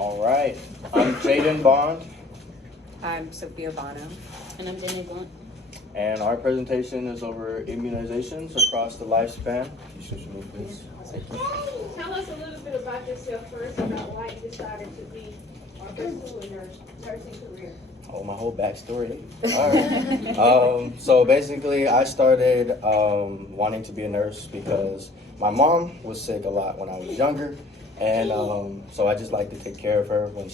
All right. I'm Jaden Bond, I'm Sophia Bono. And I'm Jenny Blunt. and our presentation is over immunizations across the lifespan. You should me, please. Thank you. Tell us a little bit about yourself first, about why you decided to be or pursue your nursing career. Oh, my whole backstory. All right. So basically, I started wanting to be a nurse because my mom was sick a lot when I was younger, and so I just like to take care of her when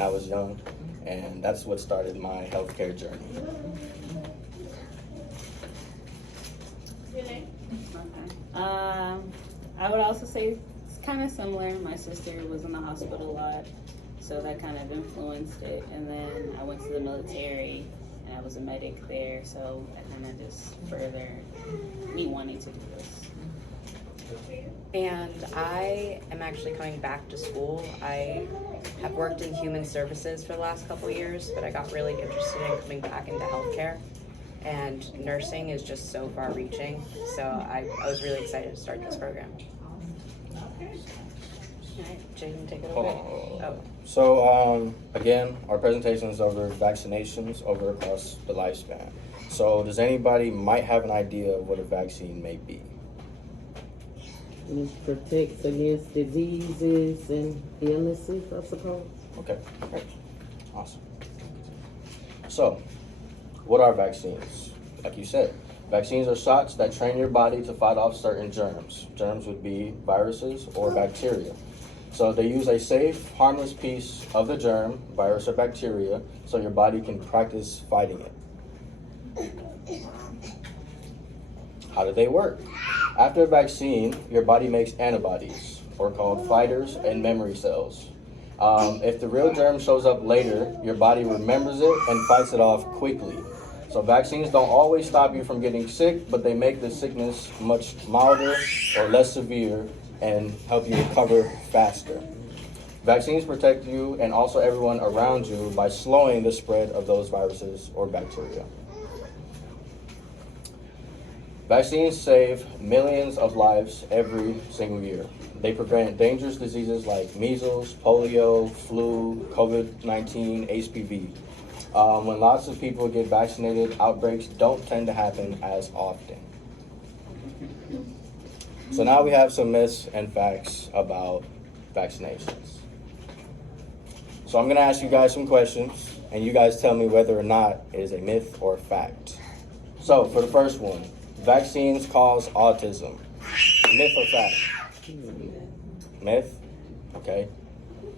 I was young, and that's what started my healthcare journey. Your name? Okay. I would also say it's kind of similar. My sister was in the hospital a lot, so that kind of influenced it. And then I went to the military, and I was a medic there, so that kind of just furthered me wanting to do this. And I am actually coming back to school. I have worked in human services for the last couple years, but I got really interested in coming back into healthcare. And nursing is just so far reaching. So I was really excited to start this program. All right, Jaden, take it away. Oh. So again, our presentation is over vaccinations over across the lifespan. So does anybody might have an idea of what a vaccine may be? It protects against diseases and illnesses, I suppose. Okay, great. Awesome. So, what are vaccines? Like you said, vaccines are shots that train your body to fight off certain germs. Germs would be viruses or bacteria. So they use a safe, harmless piece of the germ, virus or bacteria, so your body can practice fighting it. How do they work? After a vaccine, your body makes antibodies, or called fighters and memory cells. If the real germ shows up later, your body remembers it and fights it off quickly. So vaccines don't always stop you from getting sick, but they make the sickness much milder or less severe and help you recover faster. Vaccines protect you and also everyone around you by slowing the spread of those viruses or bacteria. Vaccines save millions of lives every single year. They prevent dangerous diseases like measles, polio, flu, COVID-19, HPV. When lots of people get vaccinated, outbreaks don't tend to happen as often. So now we have some myths and facts about vaccinations. So I'm going to ask you guys some questions, and you guys tell me whether or not it is a myth or a fact. So for the first one, vaccines cause autism. Myth or fact? Myth. Okay.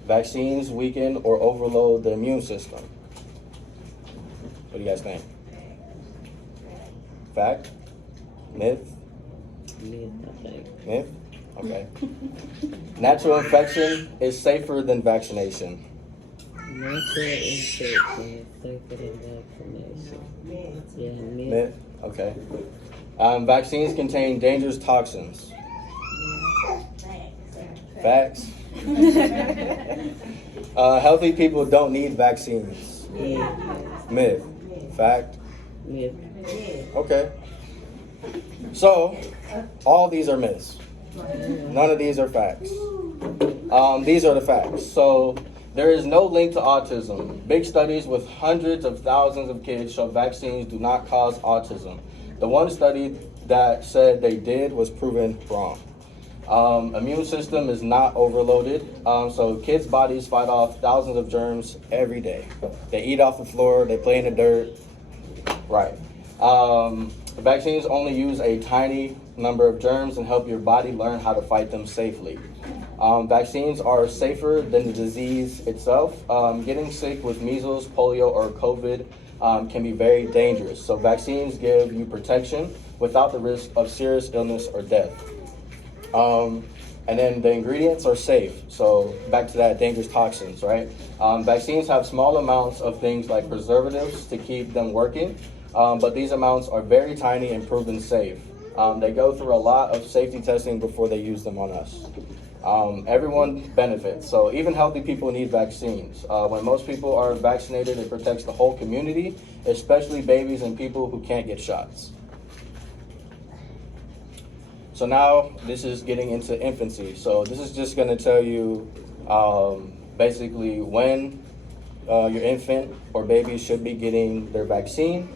Vaccines weaken or overload the immune system. What do you guys think? Fact? Myth? Myth, I think. Myth? Okay. Natural infection is safer than vaccination. Natural infection is safer than vaccination. Yeah, Myth? Okay. Vaccines contain dangerous toxins. Facts. Healthy people don't need vaccines. Yeah. Myth. Fact. Myth. Okay. So, all these are myths. None of these are facts. These are the facts. So, there is no link to autism. Big studies with hundreds of thousands of kids show vaccines do not cause autism. The one study that said they did was proven wrong. Immune system is not overloaded, so kids' bodies fight off thousands of germs every day. They eat off the floor, they play in the dirt. Right. The vaccines only use a tiny number of germs and help your body learn how to fight them safely. Vaccines are safer than the disease itself. Getting sick with measles, polio, or COVID can be very dangerous. So vaccines give you protection without the risk of serious illness or death. And then the ingredients are safe. So back to that dangerous toxins, right? Vaccines have small amounts of things like preservatives to keep them working, but these amounts are very tiny and proven safe. They go through a lot of safety testing before they use them on us. Everyone benefits. So even healthy people need vaccines. When most people are vaccinated, it protects the whole community, especially babies and people who can't get shots. So now this is getting into infancy. So this is just going to tell you basically when your infant or baby should be getting their vaccine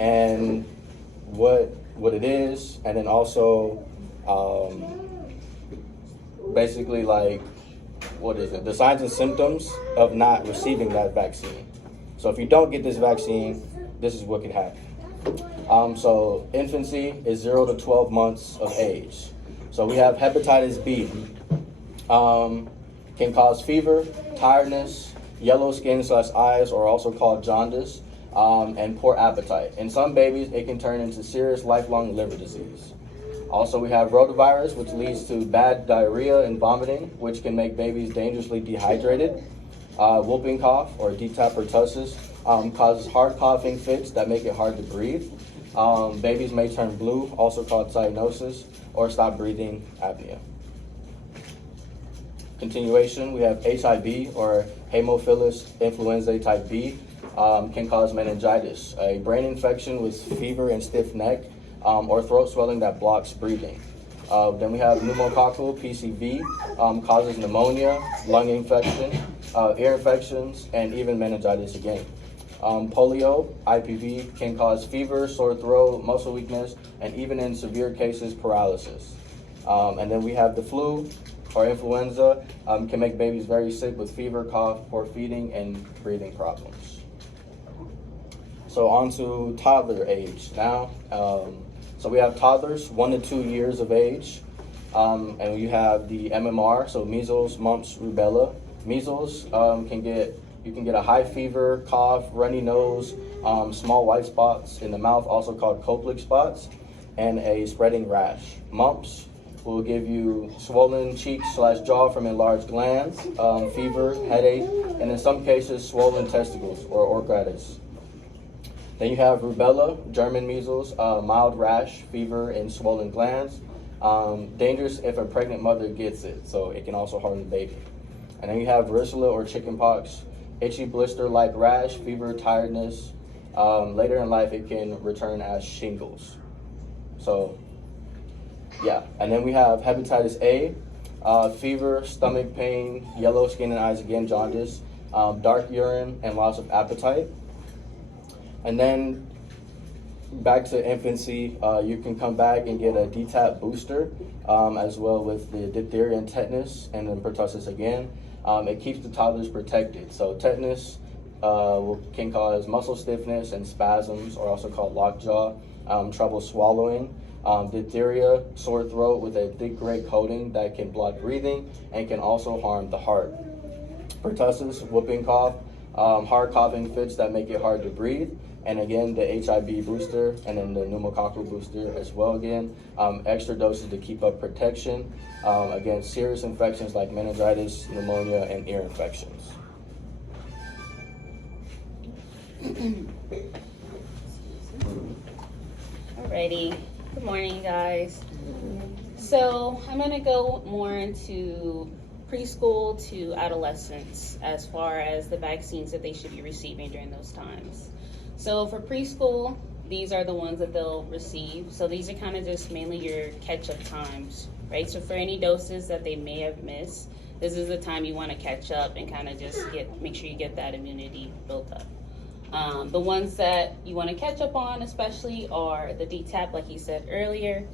and what it is, and then also basically like the signs and symptoms of not receiving that vaccine. So if you don't get this vaccine, this is what could happen. So infancy is 0 to 12 months of age. So we have hepatitis B. Can cause fever, tiredness, yellow skin/eyes, or also called jaundice, and poor appetite. In some babies, it can turn into serious lifelong liver disease. Also, we have rotavirus, which leads to bad diarrhea and vomiting, which can make babies dangerously dehydrated. Whooping cough, or DTaP pertussis, causes hard coughing fits that make it hard to breathe. Babies may turn blue, also called cyanosis, or stop breathing apnea. Continuation, we have HIV, or Haemophilus influenzae type B, can cause meningitis, a brain infection with fever and stiff neck, or throat swelling that blocks breathing. Then we have pneumococcal PCV, causes pneumonia, lung infection, ear infections, and even meningitis again. Polio, IPV, can cause fever, sore throat, muscle weakness, and even in severe cases, paralysis. And then we have the flu, or influenza, can make babies very sick with fever, cough, poor feeding, and breathing problems. So on to toddler age now. So we have toddlers 1 to 2 years of age, and you have the MMR, so measles, mumps, rubella. Measles you can get a high fever, cough, runny nose, small white spots in the mouth, also called Koplik spots, and a spreading rash. Mumps will give you swollen cheeks/jaw from enlarged glands, fever, headache, and in some cases swollen testicles or orchitis. Then you have rubella, German measles, mild rash, fever, and swollen glands. Dangerous if a pregnant mother gets it, so it can also harm the baby. And then you have varicella or chickenpox, itchy blister-like rash, fever, tiredness. Later in life, it can return as shingles. So, yeah. And then we have hepatitis A, fever, stomach pain, yellow skin and eyes, again, jaundice, dark urine, and loss of appetite. And then back to infancy, you can come back and get a DTaP booster, as well with the diphtheria and tetanus, and then pertussis again. It keeps the toddlers protected. So tetanus can cause muscle stiffness and spasms, or also called lockjaw, trouble swallowing. Diphtheria, sore throat with a thick gray coating that can block breathing and can also harm the heart. Pertussis, whooping cough, hard coughing fits that make it hard to breathe. And again, the HIV booster, and then the pneumococcal booster as well again. Extra doses to keep up protection against serious infections like meningitis, pneumonia, and ear infections. Alrighty, good morning guys. So I'm gonna go more into preschool to adolescence as far as the vaccines that they should be receiving during those times. So for preschool, these are the ones that they'll receive. So these are kind of just mainly your catch-up times, right? So for any doses that they may have missed, this is the time you want to catch up and kind of just make sure you get that immunity built up. The ones that you want to catch up on especially are the DTaP, like he said earlier.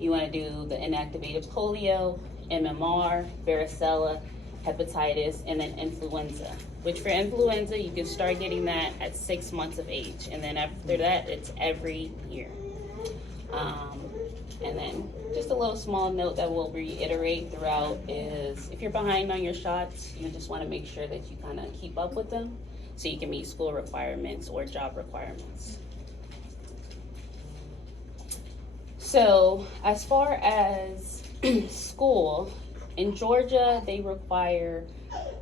You want to do the inactivated polio, MMR, varicella, hepatitis, and then influenza. Which for influenza, you can start getting that at 6 months of age. And then after that, it's every year. And then just a little small note that we'll reiterate throughout is if you're behind on your shots, you just want to make sure that you kind of keep up with them so you can meet school requirements or job requirements. So as far as school, in Georgia, they require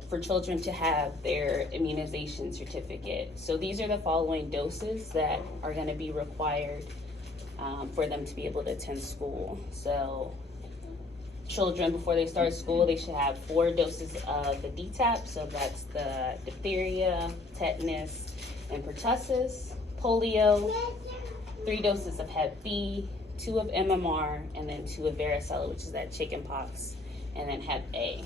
for children to have their immunization certificate. So these are the following doses that are going to be required for them to be able to attend school. So children, before they start school, they should have 4 doses of the DTaP. So that's the diphtheria, tetanus, and pertussis, polio, 3 doses of Hep B, 2 of MMR, and then 2 of varicella, which is that chickenpox, and then Hep A.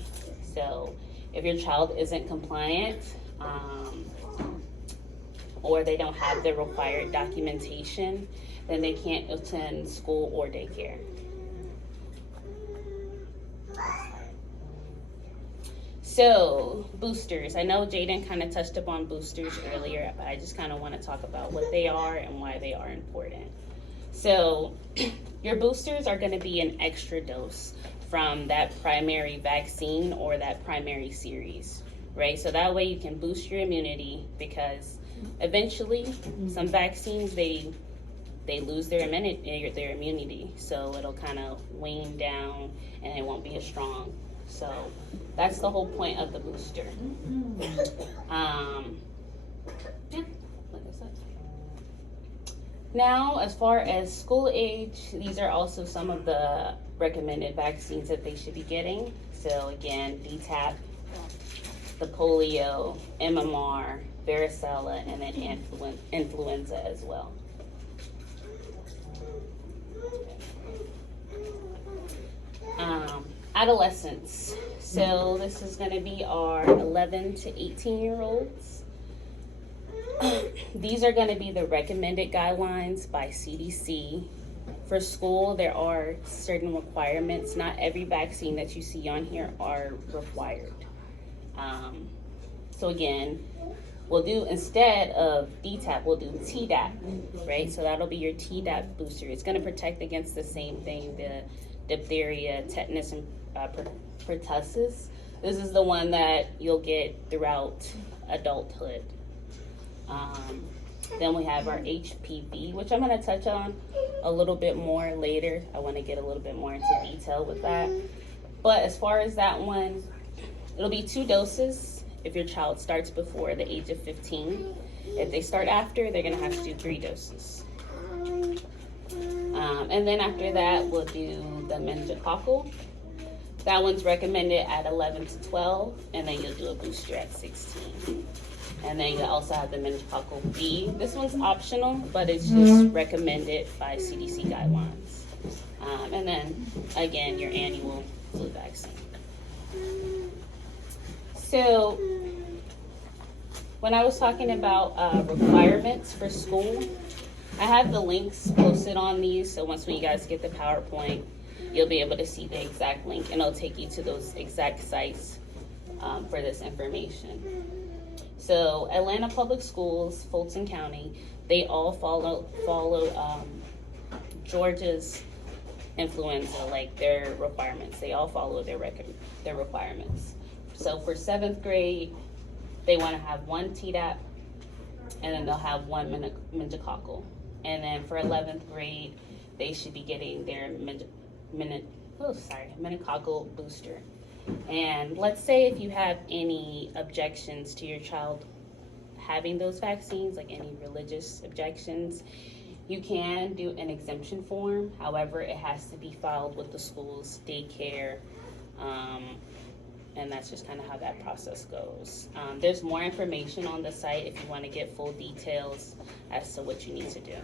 So If your child isn't compliant, or they don't have the required documentation, then they can't attend school or daycare. So, boosters. I know Jaden kind of touched upon boosters earlier, but I just kind of want to talk about what they are and why they are important. So, your boosters are going to be an extra dose from that primary vaccine or that primary series, right? So that way you can boost your immunity, because eventually some vaccines, they lose their immunity, so it'll kind of wane down and it won't be as strong. So that's the whole point of the booster. Yeah, like I said. Now, as far as school age, these are also some of the recommended vaccines that they should be getting. So again, DTaP, the polio, MMR, varicella, and then influenza as well. Adolescents. So this is going to be our 11 to 18-year-olds. These are going to be the recommended guidelines by CDC. For school, there are certain requirements. Not every vaccine that you see on here are required. So again, we'll do, instead of DTaP, we'll do Tdap, right? So that'll be your Tdap booster. It's going to protect against the same thing, the diphtheria, tetanus, and pertussis. This is the one that you'll get throughout adulthood. Then we have our HPV, which I'm going to touch on a little bit more later. I want to get a little bit more into detail with that. But as far as that one, it'll be 2 doses if your child starts before the age of 15. If they start after, they're going to have to do 3 doses. And then after that, we'll do the meningococcal. That one's recommended at 11 to 12, and then you'll do a booster at 16. And then you also have the meningococcal B. This one's optional, but it's just recommended by CDC guidelines. And then, again, your annual flu vaccine. So, when I was talking about requirements for school, I have the links posted on these, so once when you guys get the PowerPoint, you'll be able to see the exact link, and it'll take you to those exact sites for this information. So Atlanta Public Schools, Fulton County, they all follow Georgia's influenza, like their requirements. They all follow their requirements. So for 7th grade, they want to have 1 Tdap, and then they'll have 1 meningococcal. And then for 11th grade, they should be getting their meningococcal booster. And let's say if you have any objections to your child having those vaccines, like any religious objections, you can do an exemption form. However, it has to be filed with the school's daycare, and that's just kind of how that process goes. There's more information on the site if you want to get full details as to what you need to do.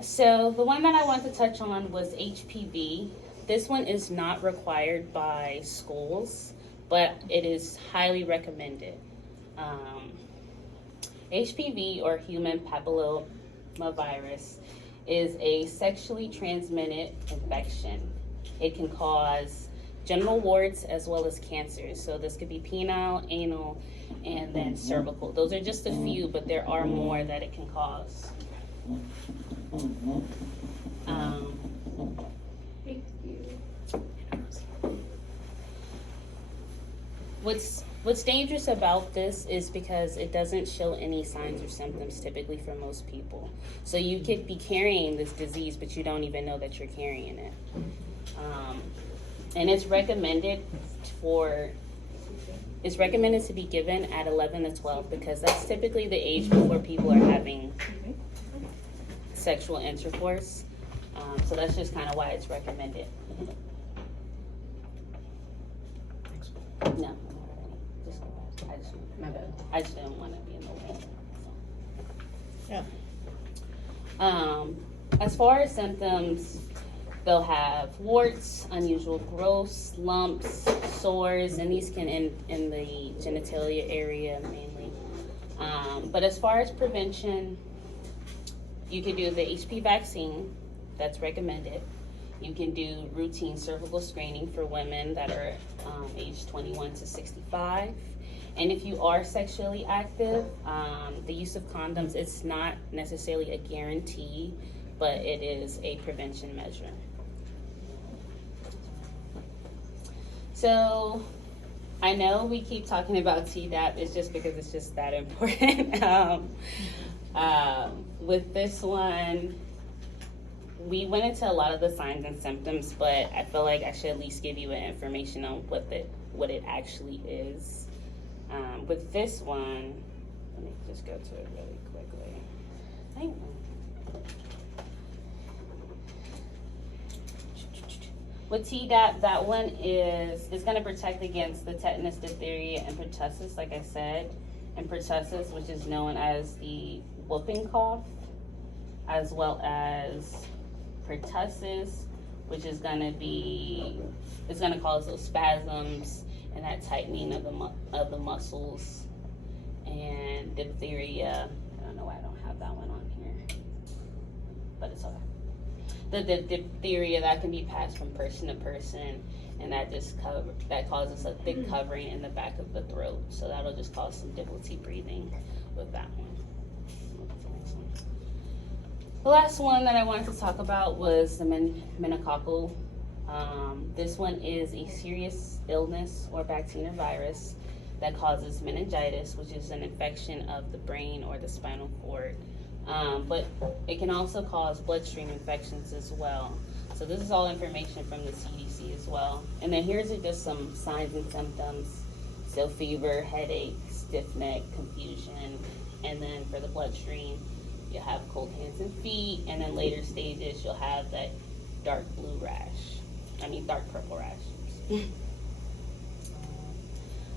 So the one that I want to touch on was HPV. This one is not required by schools, but it is highly recommended. HPV, or human papillomavirus, is a sexually transmitted infection. It can cause genital warts as well as cancers. So this could be penile, anal, and then cervical. Those are just a few, but there are more that it can cause. What's dangerous about this is because it doesn't show any signs or symptoms typically for most people. So you could be carrying this disease, but you don't even know that you're carrying it. And it's recommended to be given at 11 to 12 because that's typically the age before people are having sexual intercourse. So that's just kind of why it's recommended. No. I just didn't want to be in the way. So. Yeah. As far as symptoms, They'll have warts, unusual growths, lumps, sores, and these can end in the genitalia area mainly. But as far as prevention, you can do the HPV vaccine, that's recommended. You can do routine cervical screening for women that are aged 21 to 65. And if you are sexually active, the use of condoms, it's not necessarily a guarantee, but it is a prevention measure. So I know we keep talking about Tdap, it's just because it's just that important. With this one, we went into a lot of the signs and symptoms, but I feel like I should at least give you an information on what it actually is. With this one, let me just go to it really quickly. Hang on. With Tdap, that one is going to protect against the tetanus, diphtheria, and pertussis, like I said. And pertussis, which is known as the whooping cough, as well as pertussis, which is going to cause those spasms and that tightening of the muscles. And diphtheria, I don't know why I don't have that one on here, but it's okay. The diphtheria that can be passed from person to person, and that causes a thick covering in the back of the throat. So that'll just cause some difficulty breathing with that one. The last one that I wanted to talk about was the meningococcal. This one is a serious illness or bacterial virus that causes meningitis, which is an infection of the brain or the spinal cord. But it can also cause bloodstream infections as well. So this is all information from the CDC as well. And then here's just some signs and symptoms. So fever, headache, stiff neck, confusion. And then for the bloodstream, you'll have cold hands and feet. And then later stages, you'll have that dark purple rash.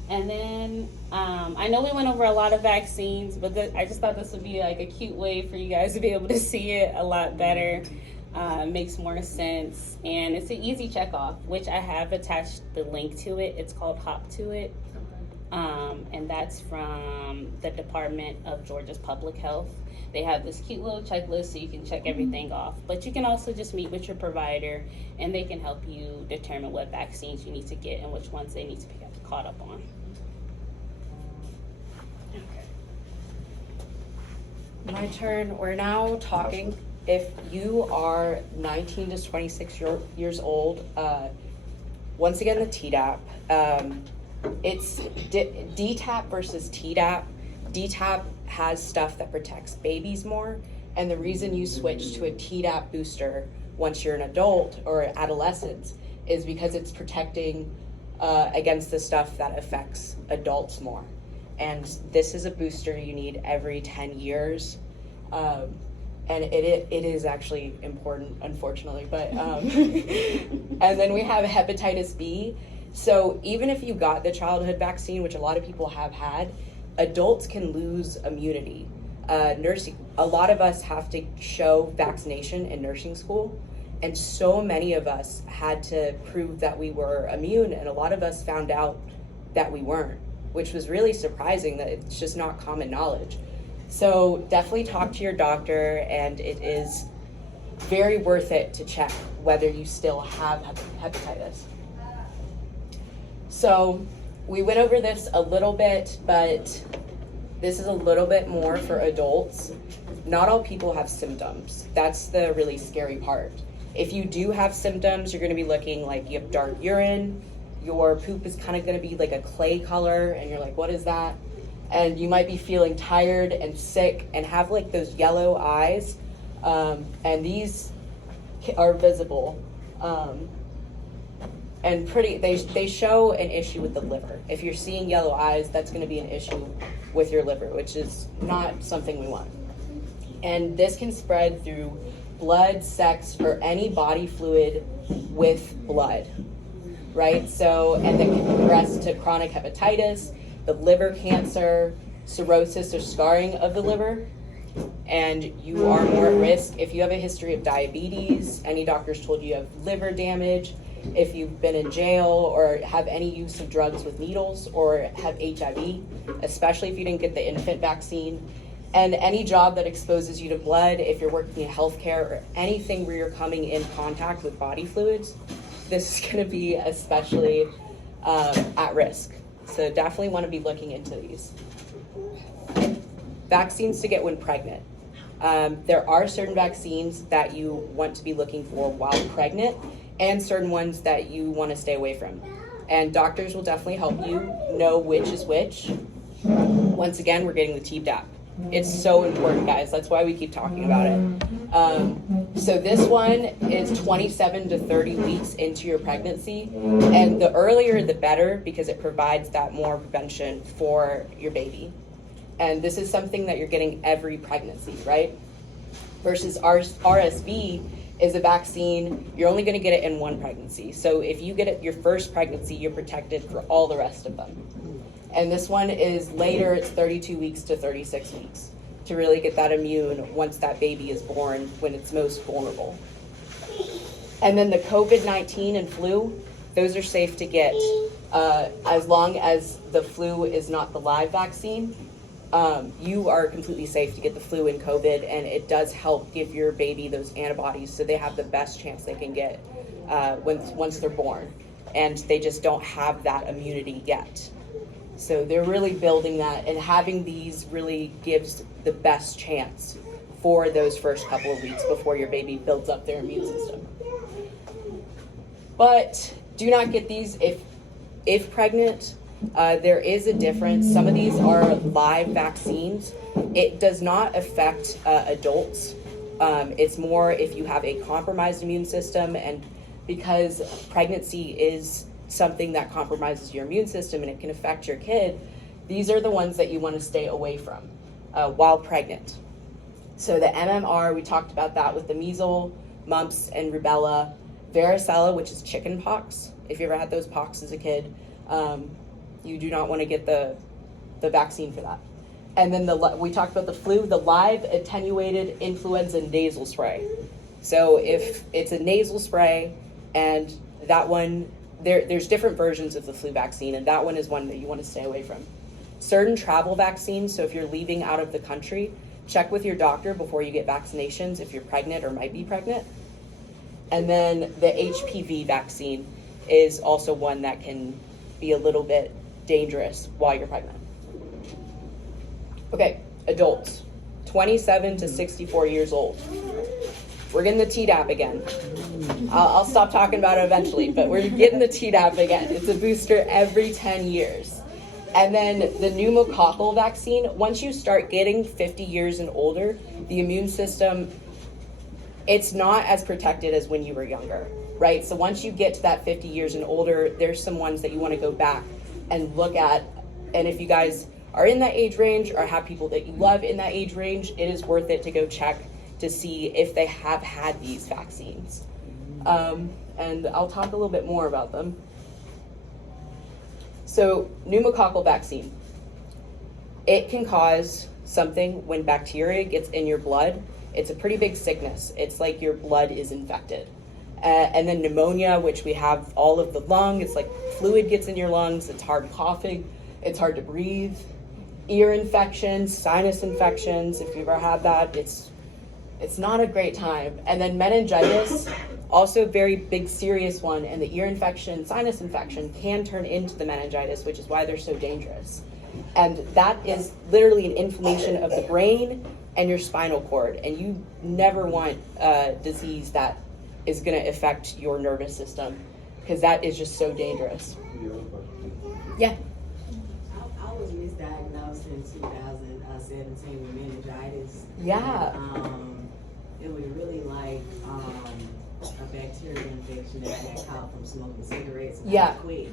And then I know we went over a lot of vaccines, but I just thought this would be like a cute way for you guys to be able to see it a lot better. Makes more sense, and it's an easy check off, which I have attached the link to it. It's called Hop to It, and that's from the Department of Georgia's Public Health. They have this cute little checklist so you can check everything off, but you can also just meet with your provider and they can help you determine what vaccines you need to get and which ones they need to be caught up on. My turn. We're now talking. If you are 19 to 26 years old, once again, the Tdap. It's DTaP versus Tdap. DTaP has stuff that protects babies more, and the reason you switch to a Tdap booster once you're an adult or adolescent is because it's protecting against the stuff that affects adults more. And this is a booster you need every 10 years. And it is actually important, unfortunately. But and then we have hepatitis B. So even if you got the childhood vaccine, which a lot of people have had, adults can lose immunity. A lot of us have to show vaccination in nursing school. And so many of us had to prove that we were immune, and a lot of us found out that we weren't, which was really surprising that it's just not common knowledge. So definitely talk to your doctor, and it is very worth it to check whether you still have hepatitis. So we went over this a little bit, but this is a little bit more for adults. Not all people have symptoms. That's the really scary part. If you do have symptoms, you're gonna be looking like you have dark urine, your poop is kind of gonna be like a clay color, and you're like, what is that? And you might be feeling tired and sick and have like those yellow eyes, and these are visible. And they show an issue with the liver. If you're seeing yellow eyes, that's gonna be an issue with your liver, which is not something we want. And this can spread through blood, sex, or any body fluid with blood, right? So, and then can progress to chronic hepatitis, the liver cancer, cirrhosis or scarring of the liver, and you are more at risk if you have a history of diabetes, any doctors told you have liver damage, if you've been in jail or have any use of drugs with needles or have HIV, especially if you didn't get the infant vaccine, and any job that exposes you to blood, if you're working in healthcare or anything where you're coming in contact with body fluids, this is going to be especially at risk. So definitely want to be looking into these. Vaccines to get when pregnant. There are certain vaccines that you want to be looking for while pregnant, and certain ones that you want to stay away from. And doctors will definitely help you know which is which. Once again, we're getting the Tdap. It's so important, guys. That's why we keep talking about it. So this one is 27 to 30 weeks into your pregnancy. And the earlier, the better, because it provides that more prevention for your baby. And this is something that you're getting every pregnancy, right? Versus RSV is a vaccine, you're only going to get it in one pregnancy. So if you get it your first pregnancy, you're protected for all the rest of them. And this one is later, it's 32 weeks to 36 weeks to really get that immune once that baby is born when it's most vulnerable. And then the COVID-19 and flu, those are safe to get as long as the flu is not the live vaccine. You are completely safe to get the flu and COVID, and it does help give your baby those antibodies so they have the best chance they can get once they're born, and they just don't have that immunity yet. So they're really building that, and having these really gives the best chance for those first couple of weeks before your baby builds up their immune system. But do not get these if pregnant. There is a difference. Some of these are live vaccines. It does not affect adults. It's more if you have a compromised immune system, and because pregnancy is something that compromises your immune system and it can affect your kid, these are the ones that you want to stay away from while pregnant. So the MMR, we talked about that with the measles, mumps, and rubella. Varicella, which is chicken pox. If you ever had those pox as a kid, you do not want to get the vaccine for that. And then we talked about the flu, the live attenuated influenza nasal spray. So if it's a nasal spray, and that one, there's different versions of the flu vaccine, and that one is one that you want to stay away from. Certain travel vaccines, so if you're leaving out of the country, check with your doctor before you get vaccinations if you're pregnant or might be pregnant. And then the HPV vaccine is also one that can be a little bit dangerous while you're pregnant. Okay, adults, 27 to 64 years old. We're getting the Tdap again. I'll stop talking about it eventually, but we're getting the Tdap again. It's a booster every 10 years. And then the pneumococcal vaccine, once you start getting 50 years and older, the immune system, it's not as protected as when you were younger, right? So once you get to that 50 years and older, there's some ones that you want to go back and look at. And if you guys are in that age range or have people that you love in that age range, it is worth it to go check to see if they have had these vaccines. And I'll talk a little bit more about them. So pneumococcal vaccine, it can cause something when bacteria gets in your blood. It's a pretty big sickness. It's like your blood is infected. And then pneumonia, which we have all of the lung. It's like fluid gets in your lungs. It's hard coughing. It's hard to breathe. Ear infections, sinus infections. If you've ever had that, it's not a great time. And then meningitis, also a very big, serious one. And the ear infection, sinus infection can turn into the meningitis, which is why they're so dangerous. And that is literally an inflammation of the brain and your spinal cord. And you never want a disease that is going to affect your nervous system, because that is just so dangerous. Yeah. I was misdiagnosed in 2017 with meningitis. Yeah. And, it was really like a bacterial infection that I got caught from smoking cigarettes. And Yeah. I quit.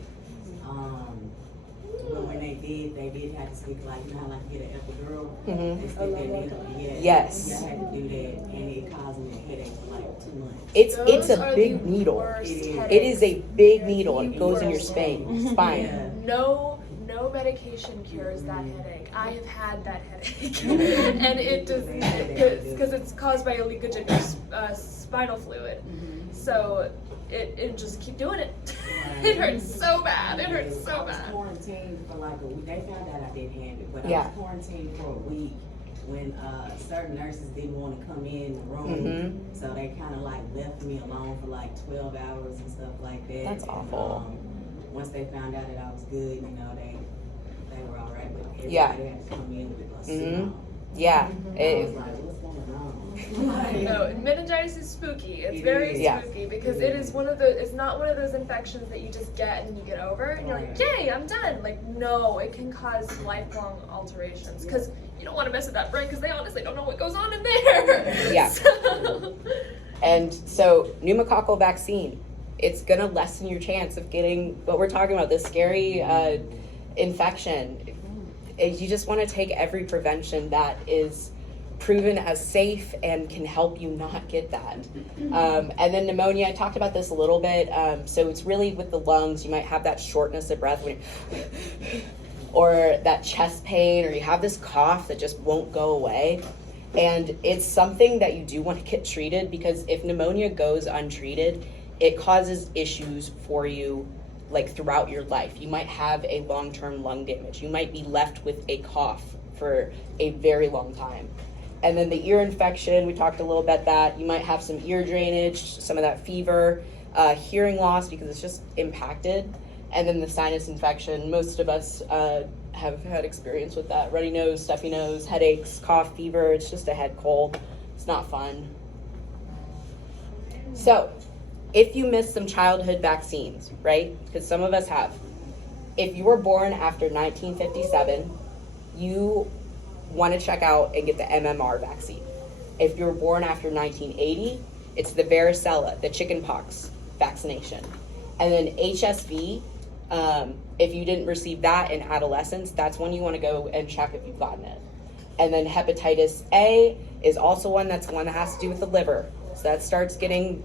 But when they did have to stick, like, you know how like you get an epidural? Mhm. They stick that needle. Yeah. Yes. Yeah, I had to do that, and it caused me a headache for like 2 months. It's Those a are big the needle. worst It is. It is a big needle, and it The goes in your worst spine. Yeah. No no medication cures that headache. I have had that headache, and it does because it's caused by a leakage in your spinal fluid. So it just keep doing it. It hurts so bad. It hurts so I was bad. quarantined for like a week. They found out I didn't have it, but I Yeah. was quarantined for a week when certain nurses didn't want to come in the room. So they kind of like left me alone for like 12 hours and stuff like that. That's awful. Once they found out that I was good, you know, they were all right, but everybody Yeah. had to come in with a Mhm. suit Yeah. on. I was like, what's going on? No, meningitis is spooky. It's It very is. Yeah. spooky because it is one of the. It's not one of those infections that you just get and you get over and you're like, yay, I'm done. Like, no, it can cause lifelong alterations because you don't want to mess with that brain because they honestly don't know what goes on in there. Yeah. So- And so, pneumococcal vaccine, it's going to lessen your chance of getting what we're talking about, this scary infection. You just want to take every prevention that is proven as safe and can help you not get that. And then pneumonia, I talked about this a little bit. So it's really with the lungs, you might have that shortness of breath when or that chest pain, or you have this cough that just won't go away. And it's something that you do want to get treated, because if pneumonia goes untreated, it causes issues for you like throughout your life. You might have a long-term lung damage. You might be left with a cough for a very long time. And then the ear infection, we talked a little bit that you might have some ear drainage, some of that fever, hearing loss because it's just impacted. And then the sinus infection, most of us have had experience with that. Runny nose, stuffy nose, headaches, cough, fever. It's just a head cold. It's not fun. So if you missed some childhood vaccines, right? Because some of us have. If you were born after 1957, you want to check out and get the MMR vaccine. If you were born after 1980, it's the varicella, the chickenpox vaccination. And then HSV, if you didn't receive that in adolescence, that's when you want to go and check if you've gotten it. And then hepatitis A is also one that has to do with the liver. So that starts getting,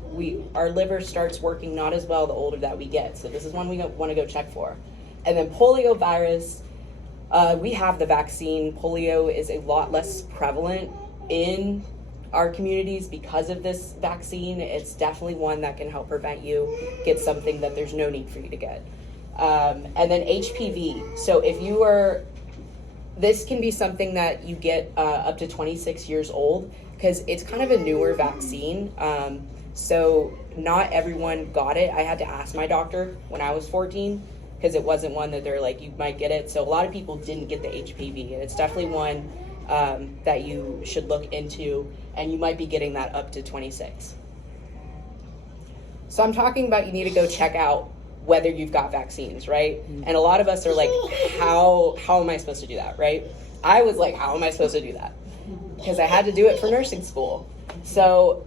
our liver starts working not as well the older that we get. So this is one we want to go check for. And then polio virus, we have the vaccine. Polio is a lot less prevalent in our communities because of this vaccine. It's definitely one that can help prevent you get something that there's no need for you to get. And then HPV. So if you are, this can be something that you get up to 26 years old, because it's kind of a newer vaccine. So not everyone got it. I had to ask my doctor when I was 14, because it wasn't one that they're like, you might get it. So a lot of people didn't get the HPV, and it's definitely one that you should look into, and you might be getting that up to 26. So I'm talking about, you need to go check out whether you've got vaccines, right? And a lot of us are like, how am I supposed to do that, right? I was like, how am I supposed to do that? Because I had to do it for nursing school. So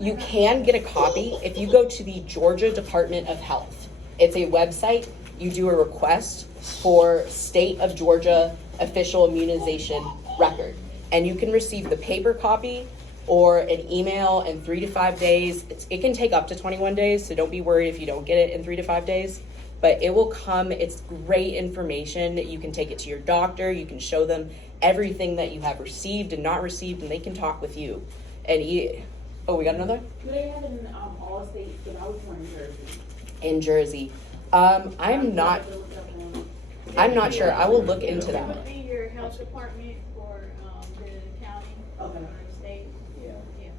you can get a copy if you go to the Georgia Department of Health. It's a website. You do a request for state of Georgia official immunization record, and you can receive the paper copy or an email in 3 to 5 days. It can take up to 21 days, so don't be worried if you don't get it in 3 to 5 days, but it will come. It's great information. You can take it to your doctor. You can show them everything that you have received and not received, and they can talk with you. And oh, we got another? Do they have it in all states? Because I was born in Jersey. In Jersey. I'm not sure. I will look into It that. would be your health department for the county or state.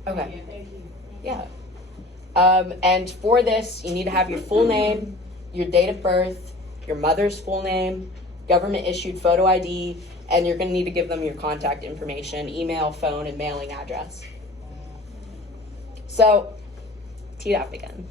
Okay. Thank you. Yeah. And for this, you need to have your full name, your date of birth, your mother's full name, government issued photo ID, and you're going to need to give them your contact information, email, phone, and mailing address. So, TDAP again.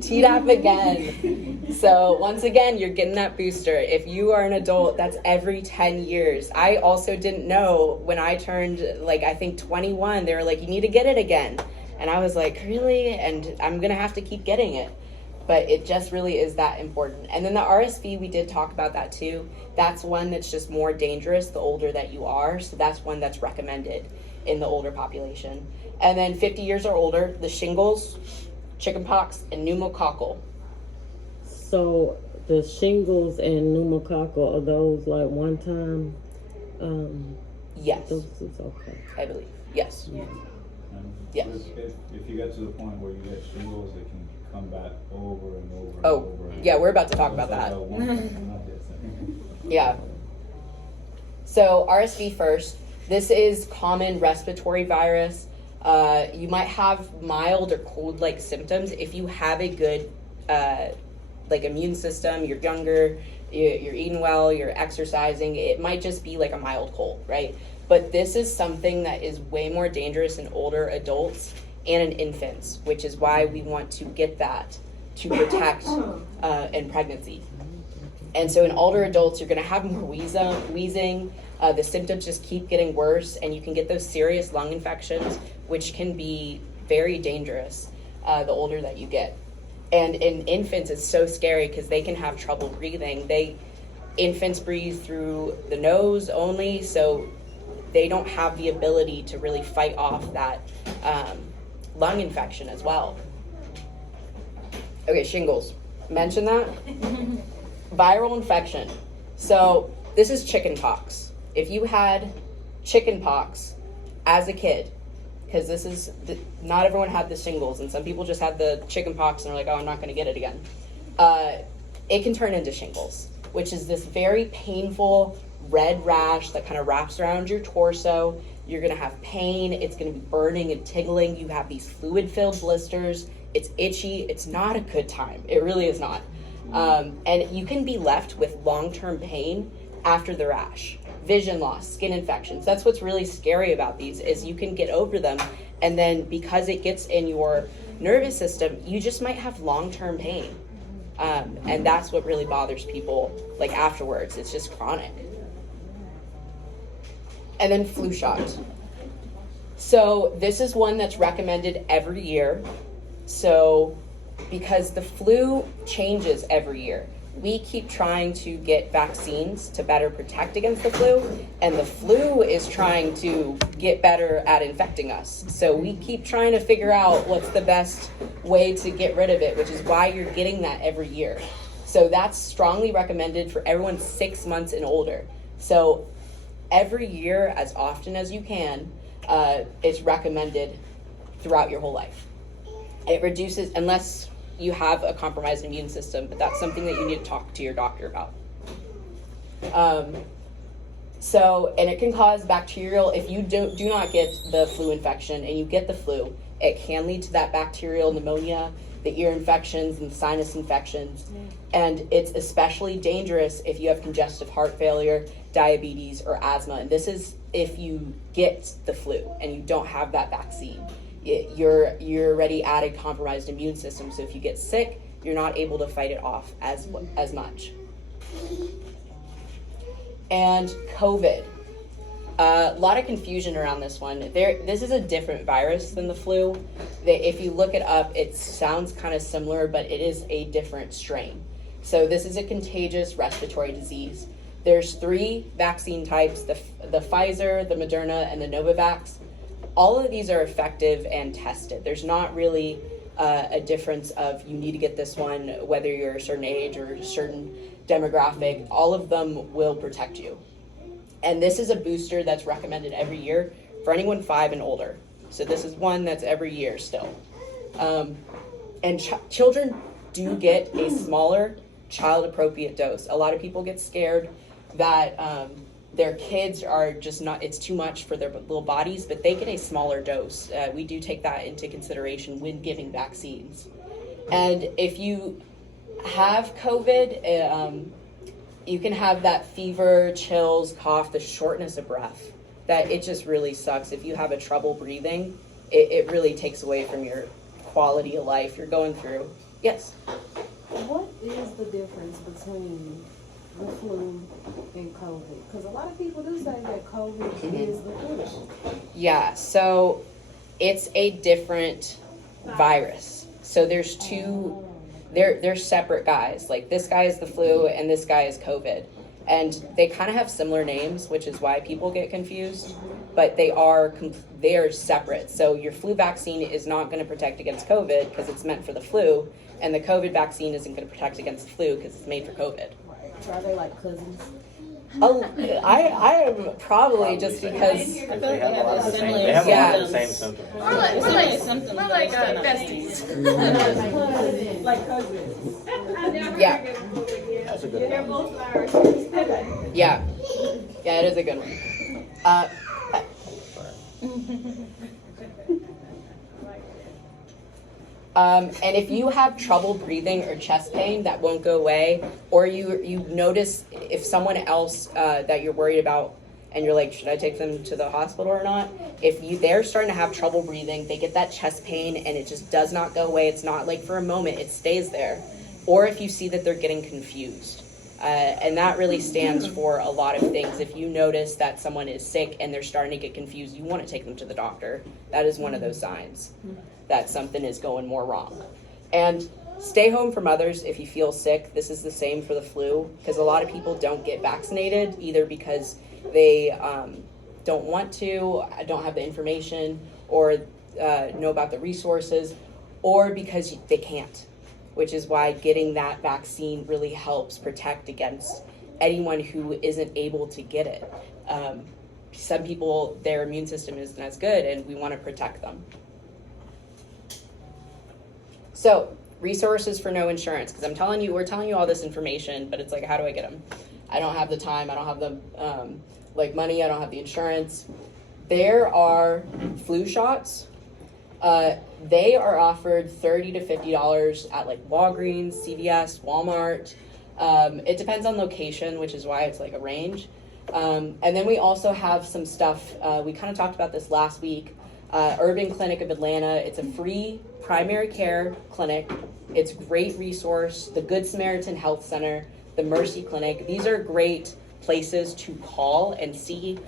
TDAP again. So once again, you're getting that booster. If you are an adult, that's every 10 years. I also didn't know when I turned, like, I think 21, they were like, you need to get it again. And I was like, really? And I'm going to have to keep getting it. But it just really is that important. And then the RSV, we did talk about that too. That's one that's just more dangerous the older that you are. So that's one that's recommended in the older population. And then 50 years or older, the shingles, chickenpox, and pneumococcal. So the shingles and pneumococcal, are those like one time Yes, doses? Okay. I believe. Yes. Yes. If you get to the point where you get shingles, it can come back over and over and Oh, over. And yeah, over. we're about to talk about It's like that. a one-time, not this. Yeah. So RSV first. This is common respiratory virus. You might have mild or cold-like symptoms if you have a good like immune system. You're younger, you're eating well, you're exercising. It might just be like a mild cold, right? But this is something that is way more dangerous in older adults and in infants, which is why we want to get that to protect in pregnancy. And so in older adults, you're going to have more wheezing. The symptoms just keep getting worse, and you can get those serious lung infections, which can be very dangerous the older that you get. And in infants, it's so scary because they can have trouble breathing. Infants breathe through the nose only, so they don't have the ability to really fight off that lung infection as well. Okay, shingles. Mention that. Viral infection. So this is chicken pox. If you had chicken pox as a kid, because not everyone had the shingles, and some people just had the chicken pox and they're like, oh, I'm not going to get it again. It can turn into shingles, which is this very painful red rash that kind of wraps around your torso. You're going to have pain. It's going to be burning and tingling. You have these fluid-filled blisters. It's itchy. It's not a good time. It really is not. And you can be left with long-term pain after the rash. Vision loss, skin infections. That's what's really scary about these, is you can get over them, and then because it gets in your nervous system, you just might have long-term pain. And that's what really bothers people, like afterwards. It's just chronic. And then flu shot. So this is one that's recommended every year. So because the flu changes every year, we keep trying to get vaccines to better protect against the flu, and the flu is trying to get better at infecting us. So we keep trying to figure out what's the best way to get rid of it, which is why you're getting that every year. So that's strongly recommended for everyone 6 months and older. So every year, as often as you can, it's recommended throughout your whole life. It reduces, unless you have a compromised immune system, but that's something that you need to talk to your doctor about. And it can cause bacterial, if you do not get the flu infection and you get the flu, it can lead to that bacterial pneumonia, the ear infections and sinus infections. And it's especially dangerous if you have congestive heart failure, diabetes, or asthma. And this is if you get the flu and you don't have that vaccine. You're already at a compromised immune system, so if you get sick, you're not able to fight it off as much. And COVID. A lot of confusion around this one. This is a different virus than the flu. If you look it up, it sounds kind of similar, but it is a different strain. So this is a contagious respiratory disease. There's 3 vaccine types, the Pfizer, the Moderna, and the Novavax. All of these are effective and tested. There's not really a difference of you need to get this one, whether you're a certain age or a certain demographic. All of them will protect you. And this is a booster that's recommended every year for anyone 5 and older. So this is one that's every year still. And children do get a smaller child-appropriate dose. A lot of people get scared that their kids are just not, it's too much for their little bodies, but they get a smaller dose. We do take that into consideration when giving vaccines. And if you have COVID, you can have that fever, chills, cough, the shortness of breath. That it just really sucks. If you have a trouble breathing, it really takes away from your quality of life you're going through. Yes? What is the difference between the flu and COVID? Because a lot of people do say that COVID is the flu. Yeah, so it's a different virus. So there's 2, they're separate guys. Like this guy is the flu and this guy is COVID. And they kind of have similar names, which is why people get confused, but they are separate. So your flu vaccine is not going to protect against COVID because it's meant for the flu, and the COVID vaccine isn't going to protect against the flu because it's made for COVID. So are they like cousins? Oh, I am probably just because. I feel like they have a lot of the same. They have a lot of the same symptoms. We're like besties. Like cousins. Yeah. That's a good They're one. both ours. Yeah, it is a good one. And if you have trouble breathing or chest pain that won't go away, or you notice if someone else that you're worried about and you're like, should I take them to the hospital or not? If they're starting to have trouble breathing, they get that chest pain and it just does not go away. It's not like for a moment, it stays there. Or if you see that they're getting confused. And that really stands for a lot of things. If you notice that someone is sick and they're starting to get confused, you want to take them to the doctor. That is one of those signs that something is going more wrong. And stay home from others if you feel sick. This is the same for the flu, because a lot of people don't get vaccinated either because they don't want to, don't have the information, or know about the resources, or because they can't, which is why getting that vaccine really helps protect against anyone who isn't able to get it. Some people, their immune system isn't as good, and we want to protect them. So, resources for no insurance, because we're telling you all this information, but it's like, how do I get them? I don't have the time, I don't have the money, I don't have the insurance. There are flu shots. They are offered $30 to $50 at like Walgreens, CVS, Walmart. It depends on location, which is why it's like a range. And then we also have some stuff, we kind of talked about this last week, Urban Clinic of Atlanta. It's a free primary care clinic. It's a great resource. The Good Samaritan Health Center, the Mercy Clinic. These are great places to call and see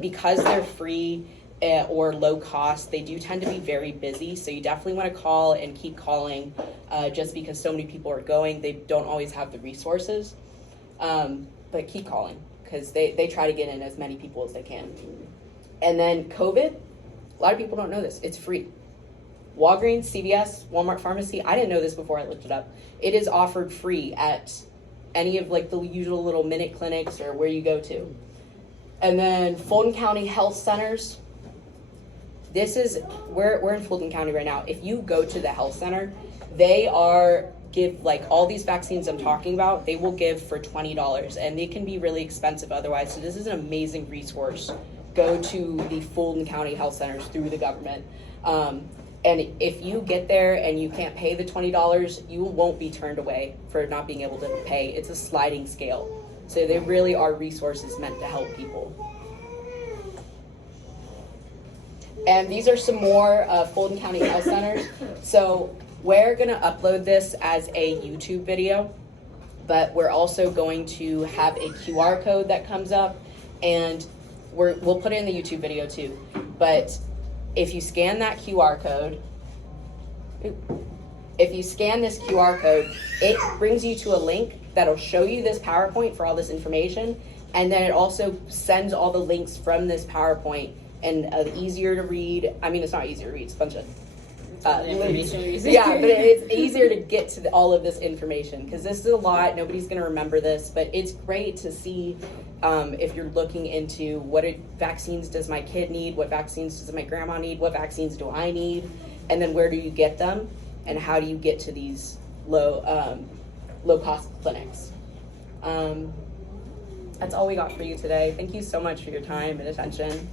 because they're free or low cost. They do tend to be very busy, so you definitely want to call and keep calling just because so many people are going. They don't always have the resources, but keep calling because they try to get in as many people as they can. And then COVID, a lot of people don't know this. It's free. Walgreens, CVS, Walmart Pharmacy, I didn't know this before I looked it up. It is offered free at any of like the usual little minute clinics or where you go to. And then Fulton County Health Centers. This is, we're in Fulton County right now. If you go to the health center, they give like all these vaccines I'm talking about, they will give for $20, and they can be really expensive otherwise. So this is an amazing resource. Go to the Fulton County Health Centers through the government. And if you get there and you can't pay the $20, you won't be turned away for not being able to pay. It's a sliding scale. So they really are resources meant to help people. And these are some more Fulton County Health Centers. So we're gonna upload this as a YouTube video, but we're also going to have a QR code that comes up, and we'll put it in the YouTube video too. But if you scan that QR code, if you scan this QR code, it brings you to a link that'll show you this PowerPoint for all this information, and then it also sends all the links from this PowerPoint and easier to read. I mean, it's not easier to read, it's a bunch of yeah, but it's easier to get to all of this information because this is a lot. Nobody's going to remember this, but it's great to see if you're looking into what vaccines does my kid need, what vaccines does my grandma need, what vaccines do I need, and then where do you get them, and how do you get to these low cost clinics. That's all we got for you today. Thank you so much for your time and attention.